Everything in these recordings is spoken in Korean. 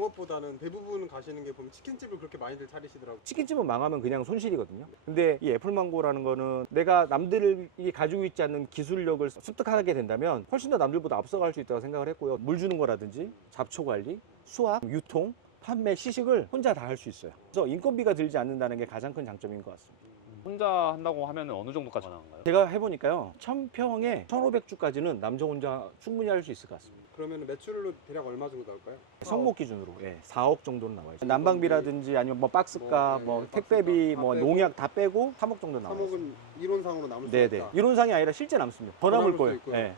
농업보다는 대부분 가시는 게 보면 치킨집을 그렇게 많이들 차리시더라고요. 치킨집은 망하면 그냥 손실이거든요. 근데 이 애플망고라는 거는 내가 남들이 가지고 있지 않는 기술력을 습득하게 된다면 훨씬 더 남들보다 앞서갈 수 있다고 생각을 했고요. 물 주는 거라든지 잡초 관리, 수확, 유통, 판매, 시식을 혼자 다 할 수 있어요. 그래서 인건비가 들지 않는다는 게 가장 큰 장점인 것 같습니다. 혼자 한다고 하면 어느 정도까지 가능한가요? 제가 해보니까요, 1000평에 1500주까지는 남자 혼자 충분히 할 수 있을 것 같습니다. 그러면 매출로 대략 얼마 정도 나올까요? 성목 기준으로 4억 정도는 나와요. 난방비라든지 아니면 뭐 박스값, 뭐 박스값 택배비, 다 뭐 빼고 농약 다 빼고 3억 정도 나와요. 3억은 이론상으로 남을 수 네네. 있다. 이론상이 아니라 실제 남습니다. 더 남을 수도 거예요. 있고요. 네.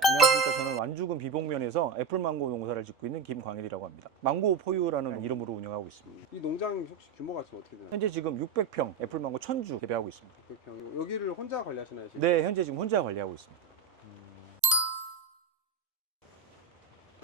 안녕하십니까. 저는 완주군 비봉면에서 애플망고 농사를 짓고 있는 김광일이라고 합니다. 망고 포유라는 이름으로 운영하고 있습니다. 이 농장 혹시 규모가 지금 어떻게 되나요? 현재 지금 600평 애플망고 1000주 재배하고 있습니다. 100평. 여기를 혼자 관리하시나요? 지금? 네, 현재 지금 혼자 관리하고 있습니다.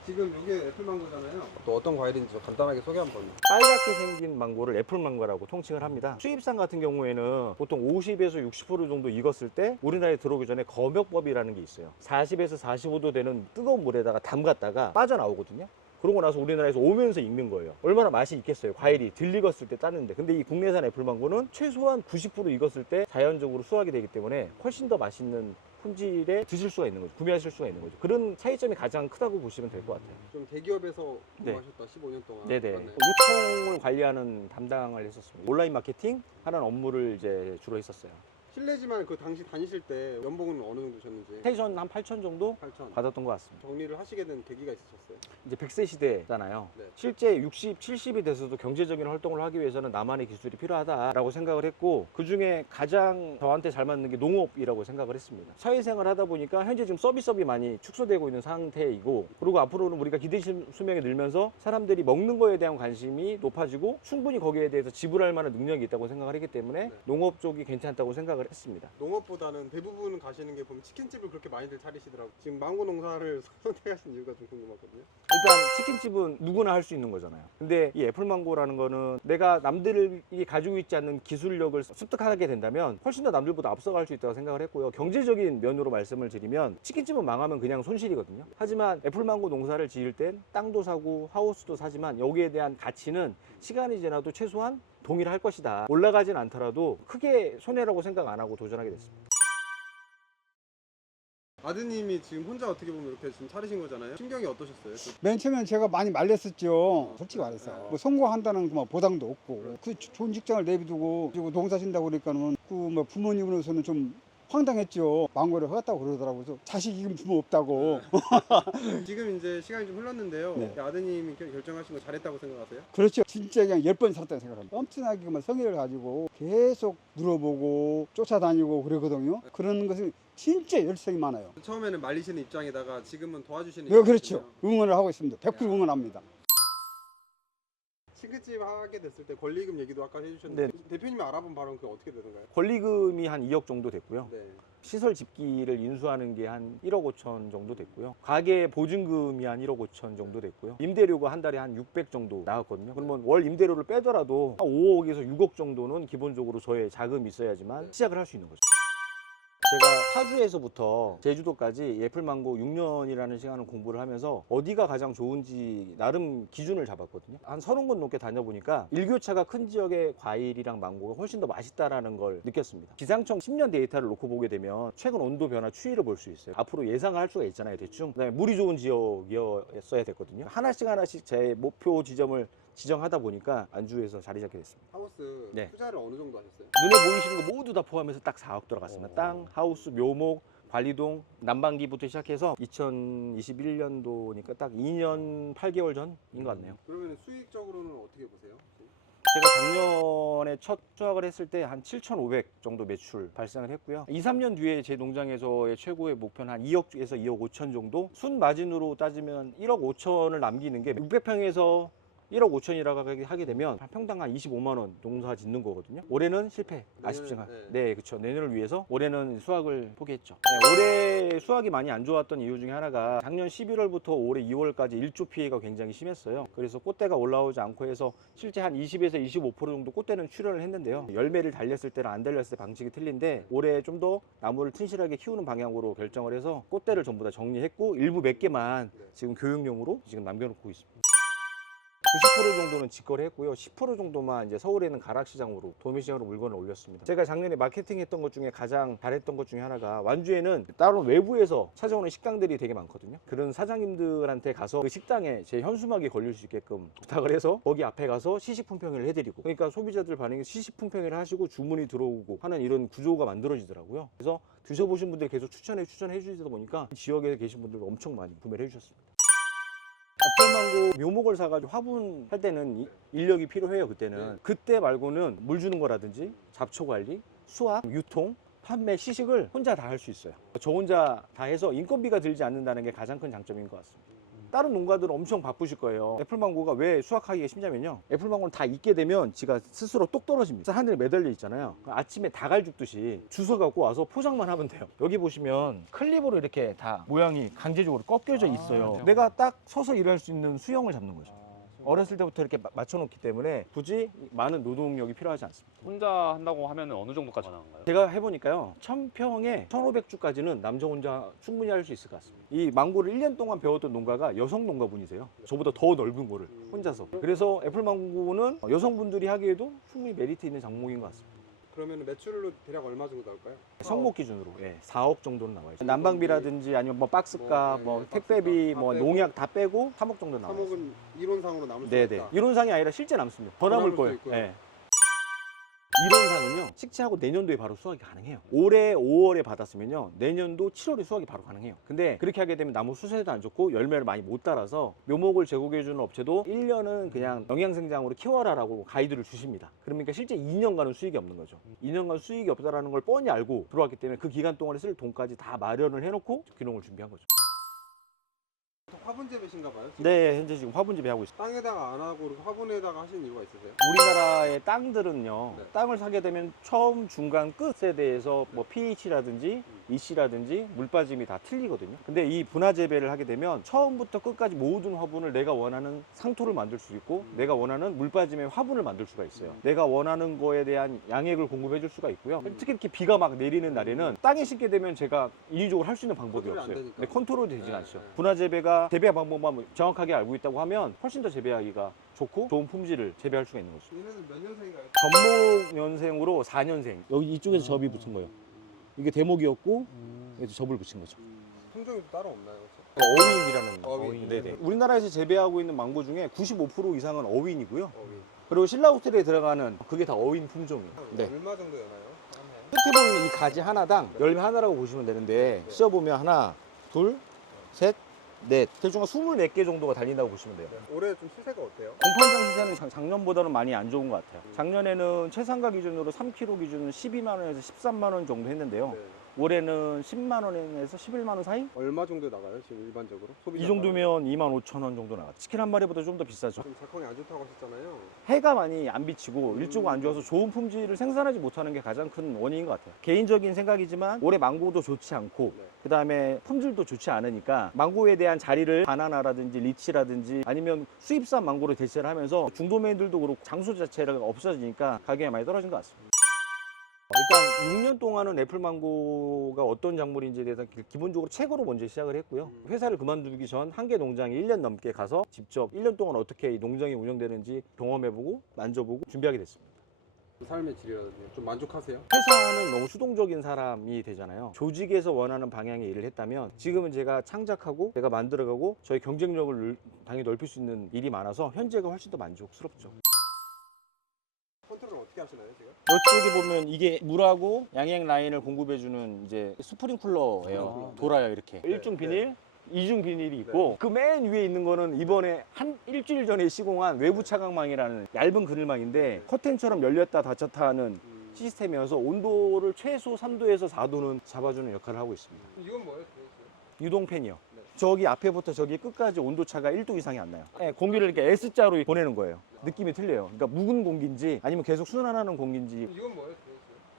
지금 이게 애플망고잖아요. 또 어떤 과일인지 좀 간단하게 소개 한번. 빨갛게 생긴 망고를 애플망고라고 통칭을 합니다. 수입산 같은 경우에는 보통 50에서 60% 정도 익었을 때 우리나라에 들어오기 전에 검역법이라는 게 있어요. 40에서 45도 되는 뜨거운 물에다가 담갔다가 빠져나오거든요. 그러고 나서 우리나라에서 오면서 익는 거예요. 얼마나 맛이 있겠어요. 과일이 덜 익었을 때 땄는데. 근데 이 국내산 애플망고는 최소한 90% 익었을 때 자연적으로 수확이 되기 때문에 훨씬 더 맛있는 품질에 드실 수가 있는 거죠. 구매하실 수가 있는 거죠. 그런 차이점이 가장 크다고 보시면 될 것 같아요. 좀 대기업에서 네. 공부하셨다 15년 동안. 네네. 맞나요? 유통을 관리하는 담당을 했었습니다. 온라인 마케팅 하는 업무를 이제 주로 했었어요. 실례지만 그 당시 다니실 때 연봉은 어느 정도 주셨는지? 텐션 한 8천 정도 8천. 받았던 것 같습니다. 정리를 하시게 된 계기가 있으셨어요? 이제 100세 시대잖아요. 네. 실제 60, 70이 돼서도 경제적인 활동을 하기 위해서는 나만의 기술이 필요하다라고 생각을 했고, 그 중에 가장 저한테 잘 맞는 게 농업이라고 생각을 했습니다. 사회생활 하다 보니까 현재 지금 서비스업이 많이 축소되고 있는 상태이고, 그리고 앞으로는 우리가 기대 수명이 늘면서 사람들이 먹는 거에 대한 관심이 높아지고 충분히 거기에 대해서 지불할 만한 능력이 있다고 생각을 했기 때문에 네. 농업 쪽이 괜찮다고 생각을 했습니다. 농업보다는 대부분 가시는 게 보면 치킨집을 그렇게 많이들 차리시더라고요. 지금 망고 농사를 선택하신 이유가 좀 궁금하거든요. 일단 치킨집은 누구나 할 수 있는 거잖아요. 근데 이 애플망고라는 거는 내가 남들이 가지고 있지 않는 기술력을 습득하게 된다면 훨씬 더 남들보다 앞서갈 수 있다고 생각을 했고요. 경제적인 면으로 말씀을 드리면 치킨집은 망하면 그냥 손실이거든요. 하지만 애플망고 농사를 지을 땐 땅도 사고 하우스도 사지만 여기에 대한 가치는 시간이 지나도 최소한 동일할 것이다. 올라가진 않더라도 크게 손해라고 생각 안 하고 도전하게 됐습니다. 아드님이 지금 혼자 어떻게 보면 이렇게 지금 차리신 거잖아요. 심경이 어떠셨어요? 맨 처음엔 제가 많이 말렸었죠. 솔직히 말해서. 뭐 성공한다는 그 뭐 보장도 없고. 그 좋은 직장을 내비두고 그리고 농사 진다고 그러니까는 그 뭐 부모님으로서는 좀 황당했죠. 망고를 하겠다고 그러더라고요. 그래서 자식 이름 부모 없다고. 지금 이제 시간이 좀 흘렀는데요. 네. 아드님이 결정하신 거 잘했다고 생각하세요? 그렇죠. 진짜 그냥 10번 살았다고 생각합니다. 엄청나게 그만 성의를 가지고 계속 물어보고 쫓아다니고 그러거든요. 그런 것을 진짜 열성이 많아요. 처음에는 말리시는 입장에다가 지금은 도와주시는 네, 그렇죠. 입장이시네요. 응원을 하고 있습니다. 100% 응원합니다. 치킨집 하게 됐을 때 권리금 얘기도 아까 해주셨는데 대표님이 알아본 바로는 그게 어떻게 되던가요? 권리금이 한 2억 정도 됐고요. 네. 시설 집기를 인수하는 게 한 1억 5천 정도 됐고요. 가게 보증금이 한 1억 5천 정도 됐고요. 임대료가 한 달에 한 600 정도 나왔거든요. 그러면 월 임대료를 빼더라도 한 5억에서 6억 정도는 기본적으로 저의 자금이 있어야지만 시작을 할 수 있는 거죠. 제가 파주에서부터 제주도까지 애플망고 6년이라는 시간을 공부를 하면서 어디가 가장 좋은지 나름 기준을 잡았거든요. 한 30곳 넘게 다녀보니까 일교차가 큰 지역의 과일이랑 망고가 훨씬 더 맛있다라는 걸 느꼈습니다. 기상청 10년 데이터를 놓고 보게 되면 최근 온도 변화 추이를 볼 수 있어요. 앞으로 예상을 할 수가 있잖아요, 대충. 그다음에 물이 좋은 지역이었어야 됐거든요. 하나씩 제 목표 지점을 지정하다 보니까 안주에서 자리 잡게 됐습니다. 하우스 네. 투자를 어느 정도 하셨어요? 눈에 보이시는 거 모두 다 포함해서 딱 4억 들어갔습니다. 땅, 하우스, 묘목, 관리동, 난방기부터 시작해서 2021년도니까 딱 2년 8개월 전인 것 같네요. 그러면 수익적으로는 어떻게 보세요? 제가 작년에 첫 수확을 했을 때 한 7,500 정도 매출 발생을 했고요. 2, 3년 뒤에 제 농장에서의 최고의 목표는 한 2억에서 2억 5천 정도? 순 마진으로 따지면 1억 5천을 남기는 게 600평에서 1억 5천이라고 하게 되면 평당 한 25만 원 농사 짓는 거거든요. 올해는 실패. 아쉽지만. 네, 그렇죠. 내년을 위해서 올해는 수확을 포기했죠. 네, 올해 수확이 많이 안 좋았던 이유 중에 하나가 작년 11월부터 올해 2월까지 일조 피해가 굉장히 심했어요. 그래서 꽃대가 올라오지 않고 해서 실제 한 20에서 25% 정도 꽃대는 출현을 했는데요. 열매를 달렸을 때랑 안 달렸을 때 방식이 틀린데 올해 좀 더 나무를 튼실하게 키우는 방향으로 결정을 해서 꽃대를 전부 다 정리했고 일부 몇 개만 지금 교육용으로 지금 남겨놓고 있습니다. 90% 정도는 직거래 했고요. 10% 정도만 이제 서울에 있는 가락시장으로 도매시장으로 물건을 올렸습니다. 제가 작년에 마케팅 했던 것 중에 가장 잘했던 것 중에 하나가 완주에는 따로 외부에서 찾아오는 식당들이 되게 많거든요. 그런 사장님들한테 가서 그 식당에 제 현수막이 걸릴 수 있게끔 부탁을 해서 거기 앞에 가서 시식품평회를 해드리고, 그러니까 소비자들 반응이 시식품평회를 하시고 주문이 들어오고 하는 이런 구조가 만들어지더라고요. 그래서 드셔보신 분들이 계속 추천해 주시다 보니까 지역에 계신 분들도 엄청 많이 구매를 해주셨습니다. 애플망고 묘목을 사가지고 화분할 때는 인력이 필요해요. 그때는. 그때 말고는 물 주는 거라든지 잡초 관리, 수확, 유통, 판매, 시식을 혼자 다 할 수 있어요. 저 혼자 다 해서 인건비가 들지 않는다는 게 가장 큰 장점인 것 같습니다. 다른 농가들은 엄청 바쁘실 거예요. 애플망고가 왜 수확하기가 쉽냐면요, 애플망고는 다 익게 되면 지가 스스로 똑 떨어집니다. 하늘에 매달려 있잖아요. 아침에 닭알 줍듯이 주워 갖고 와서 포장만 하면 돼요. 여기 보시면 클립으로 이렇게 다 모양이 강제적으로 꺾여져 있어요. 내가 딱 서서 일할 수 있는 수영을 잡는 거죠. 어렸을 때부터 이렇게 맞춰놓기 때문에 굳이 많은 노동력이 필요하지 않습니다. 혼자 한다고 하면 어느 정도까지 가능한가요? 제가 해보니까요, 1000평에 1500주까지는 남자 혼자 충분히 할 수 있을 것 같습니다. 이 망고를 1년 동안 배웠던 농가가 여성 농가분이세요. 저보다 더 넓은 거를 혼자서. 그래서 애플망고는 여성분들이 하기에도 충분히 메리트 있는 작목인 것 같습니다. 그러면 매출로 대략 얼마 정도 나올까요? 성목 기준으로 4억 정도는 나와요. 난방비라든지 아니면 뭐 박스값, 뭐 택배비, 뭐 농약 다 빼고 3억 정도 나와요. 3억은 이론상으로 남을 수 네네. 있다. 이론상이 아니라 실제 남습니다. 더 남을 거예요. 네. 이론상은요, 식재하고 내년도에 바로 수확이 가능해요. 올해 5월에 받았으면요, 내년도 7월에 수확이 바로 가능해요. 근데 그렇게 하게 되면 나무 수세도 안 좋고 열매를 많이 못 따라서 묘목을 제공해주는 업체도 1년은 그냥 영양생장으로 키워라라고 가이드를 주십니다. 그러니까 실제 2년간은 수익이 없는 거죠. 2년간 수익이 없다라는 걸 뻔히 알고 들어왔기 때문에 그 기간 동안에 쓸 돈까지 다 마련을 해놓고 귀농을 준비한 거죠. 화분 재배신가 봐요? 지금? 네, 현재 지금 화분 재배하고 있어요. 땅에다가 안 하고 이렇게 화분에다가 하시는 이유가 있으세요? 우리나라의 땅들은요, 네. 땅을 사게 되면 처음, 중간, 끝에 대해서 뭐 pH라든지 EC라든지 물 빠짐이 다 틀리거든요. 근데 이 분화 재배를 하게 되면 처음부터 끝까지 모든 화분을 내가 원하는 상토를 만들 수 있고 내가 원하는 물 빠짐의 화분을 만들 수가 있어요. 내가 원하는 거에 대한 양액을 공급해 줄 수가 있고요. 특히 이렇게 비가 막 내리는 날에는 땅에 심게 되면 제가 인위적으로 할 수 있는 방법이 컨트롤이 안 없어요. 되니까. 네, 컨트롤이 되지 네, 않죠. 네. 분화 재배가 재배 방법만 정확하게 알고 있다고 하면 훨씬 더 재배하기가 좋고 좋은 품질을 재배할 수가 있는 거죠. 얘네는 몇 년생인가요? 접목 연생으로 4년생. 여기 이쪽에서 접이 붙은 거예요. 이게 대목이었고 여기서 접을 붙인 거죠. 품종이 따로 없나요? 혹시? 어윈이라는 어윈. 네네. 우리나라에서 재배하고 있는 망고 중에 95% 이상은 어윈이고요. 어윈. 그리고 신라호텔에 들어가는 그게 다 어윈 품종이에요. 네. 얼마 정도 되나요? 끝에 보이는 이 가지 하나당 열매 하나라고 보시면 되는데 씌어보면 하나, 둘, 셋, 넷. 대충 24개 정도가 달린다고 보시면 돼요. 올해 좀 시세가 어때요? 공판장 시세는 작년보다는 많이 안 좋은 것 같아요. 작년에는 최상가 기준으로 3kg 기준은 12만 원에서 13만 원 정도 했는데요. 네. 올해는 10만 원에서 11만 원 사이? 얼마 정도 나가요? 지금 일반적으로? 이 정도면 2만 5천 원 정도 나가요. 치킨 한 마리보다 좀 더 비싸죠. 좀 작황이 안 좋다고 하셨잖아요. 해가 많이 안 비치고 일조가 안 좋아서 좋은 품질을 생산하지 못하는 게 가장 큰 원인인 것 같아요. 개인적인 생각이지만 올해 망고도 좋지 않고 네. 그 다음에 품질도 좋지 않으니까 망고에 대한 자리를 바나나라든지 리치라든지 아니면 수입산 망고로 대체를 하면서 중도매들도 그렇고 장소 자체가 없어지니까 가격이 많이 떨어진 것 같습니다. 일단 6년 동안은 애플망고가 어떤 작물인지에 대해서 기본적으로 책으로 먼저 시작을 했고요. 회사를 그만두기 전 한 개 농장에 1년 넘게 가서 직접 1년 동안 어떻게 이 농장이 운영되는지 경험해보고 만져보고 준비하게 됐습니다. 삶의 질이라든지 좀 만족하세요? 회사는 너무 수동적인 사람이 되잖아요. 조직에서 원하는 방향의 일을 했다면 지금은 제가 창작하고 제가 만들어가고 저희 경쟁력을 당연히 넓힐 수 있는 일이 많아서 현재가 훨씬 더 만족스럽죠. 컨트롤 어떻게 하시나요 지금? 이쪽에 보면 이게 물하고 양행 라인을 공급해주는 이제 스프링쿨러예요. 돌아요 이렇게. 네, 1중 비닐, 2중 비닐이 있고 그 맨 위에 있는 거는 이번에 한 일주일 전에 시공한 외부 차광망이라는 얇은 그늘망인데 커튼처럼 열렸다 닫혔다 하는 시스템이어서 온도를 최소 3도에서 4도는 잡아주는 역할을 하고 있습니다. 이건 뭐예요? 유동팬이요. 저기 앞에부터 저기 끝까지 온도차가 1도 이상이 안 나요. 네, 공기를 이렇게 S자로 보내는 거예요. 느낌이 틀려요. 그러니까 묵은 공기인지 아니면 계속 순환하는 공기인지. 이건 뭐예요?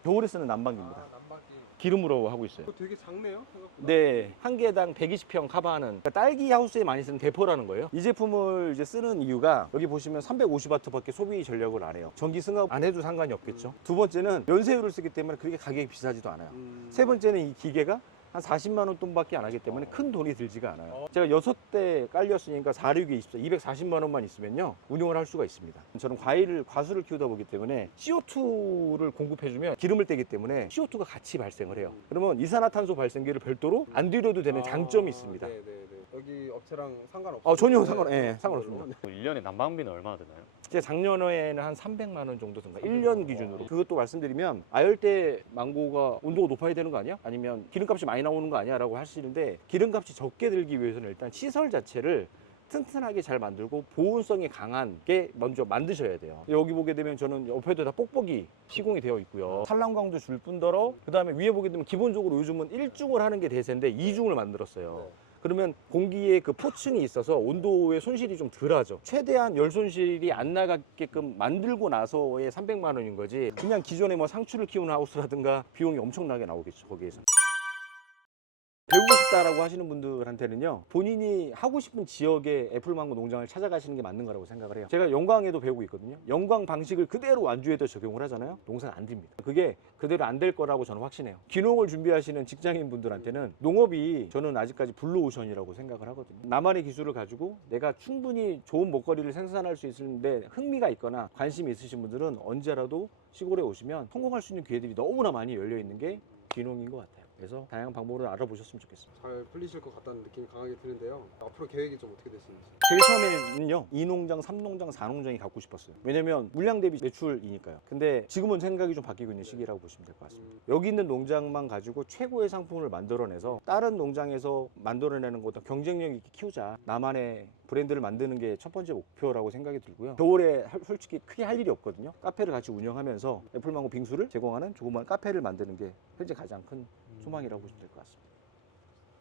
겨울에 쓰는 난방기입니다. 난방기. 기름으로 하고 있어요. 이거 되게 작네요. 생각보다. 네, 한 개당 120평 커버하는 그러니까 딸기 하우스에 많이 쓰는 대포라는 거예요. 이 제품을 이제 쓰는 이유가 여기 보시면 350W밖에 소비 전력을 안 해요. 전기 승합 안 해도 상관이 없겠죠. 두 번째는 연세율을 쓰기 때문에 그렇게 가격이 비싸지도 않아요. 세 번째는 이 기계가 한 40만 원 돈밖에 안 하기 때문에 큰 돈이 들지가 않아요. 제가 6대 깔렸으니까 4, 6에 24, 240만 원만 있으면요 운용을 할 수가 있습니다. 저는 과수를 키우다 보기 때문에 CO2를 공급해주면 기름을 떼기 때문에 CO2가 같이 발생을 해요. 그러면 이산화탄소 발생기를 별도로 안 들여도 되는 장점이 있습니다. 네네네. 여기 업체랑 상관없어요. 전혀 상관없습니다. 1년에 난방비는 얼마나 드나요? 제가 작년에는 한 300만 원 정도 든가 1년 기준으로. 그것도 말씀드리면 아열대 망고가 온도가 높아야 되는 거 아니야? 아니면 기름값이 많이 나오는 거 아니야? 라고 하시는데 기름값이 적게 들기 위해서는 일단 시설 자체를 튼튼하게 잘 만들고 보온성이 강한 게 먼저 만드셔야 돼요. 여기 보게 되면 저는 옆에도 다 뽁뽁이 시공이 되어 있고요. 산란광도 줄 뿐더러 그 다음에 위에 보게 되면 기본적으로 요즘은 1중을 하는 게 대세인데 2중을 만들었어요. 그러면 공기에 그 포층이 있어서 온도의 손실이 좀 덜하죠. 최대한 열 손실이 안 나가게끔 만들고 나서의 300만 원인 거지. 그냥 기존에 뭐 상추를 키우는 하우스라든가 비용이 엄청나게 나오겠죠, 거기에서. 배우고 싶다라고 하시는 분들한테는요 본인이 하고 싶은 지역의 애플망고 농장을 찾아가시는 게 맞는 거라고 생각을 해요. 제가 영광에도 배우고 있거든요. 영광 방식을 그대로 완주에도 적용을 하잖아요. 농사는 안 됩니다. 그게 그대로 안 될 거라고 저는 확신해요. 귀농을 준비하시는 직장인 분들한테는 농업이 저는 아직까지 블루오션이라고 생각을 하거든요. 나만의 기술을 가지고 내가 충분히 좋은 먹거리를 생산할 수 있는데 흥미가 있거나 관심이 있으신 분들은 언제라도 시골에 오시면 성공할 수 있는 기회들이 너무나 많이 열려 있는 게 귀농인 것 같아요. 그래서 다양한 방법을 알아보셨으면 좋겠습니다. 잘 풀리실 것 같다는 느낌이 강하게 드는데요. 앞으로 계획이 좀 어떻게 되시는지. 제일 처음에는요 2농장, 3농장, 4농장이 갖고 싶었어요. 왜냐면 물량 대비 매출이니까요. 근데 지금은 생각이 좀 바뀌고 있는 시기라고 보시면 될 것 같습니다. 여기 있는 농장만 가지고 최고의 상품을 만들어내서 다른 농장에서 만들어내는 것보다 경쟁력 있게 키우자. 나만의 브랜드를 만드는 게 첫 번째 목표라고 생각이 들고요. 겨울에 솔직히 크게 할 일이 없거든요. 카페를 같이 운영하면서 애플망고 빙수를 제공하는 조그만 카페를 만드는 게 현재 가장 큰 소망이라고 보시면 될 것 같습니다.